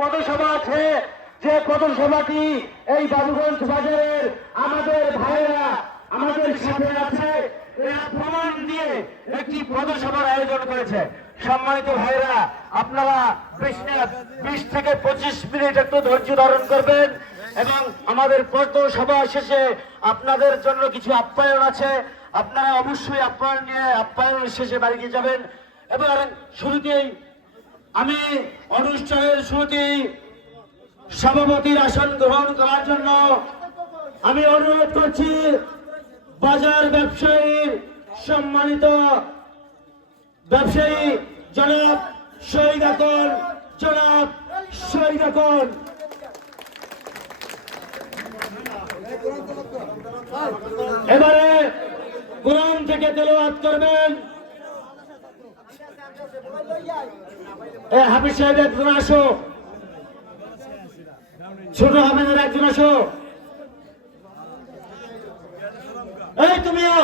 পথসভা আছে, যে পথসভাটি এই বাবুগঞ্জ বাজারের আমাদের ভাইয়েরা আমাদের সাথে আছে, এরা প্রমাণ দিয়ে একটি পথসভার আয়োজন করেছে। সম্মানিত ভাইরা, আপনারা 20 থেকে 25 মিনিট একটু ধৈর্য ধারণ করবেন এবং আমাদের পথসভা শেষে আপনাদের জন্য কিছু আপ্যায়ন আছে। আপনারা অবশ্যই আপ্যায়ন নিয়ে আপ্যায়নের শেষে বাড়িতে যাবেন। এবার শুরুতেই আমি অনুষ্ঠানের শুরুতেই সভাপতির আসন গ্রহণ করার জন্য আমি অনুরোধ করছি বাজার ব্যবসায়ীর সম্মানিত ব্যবসায়ী জনাব শহীদ আকন, জনাব শহীদ আকন। এবারে কোরআন থেকে তেলাওয়াত করবেন। হাফিজ সাহেব একজন আসো, ছোট হাফিজের একজন আসো, এই তুমিও।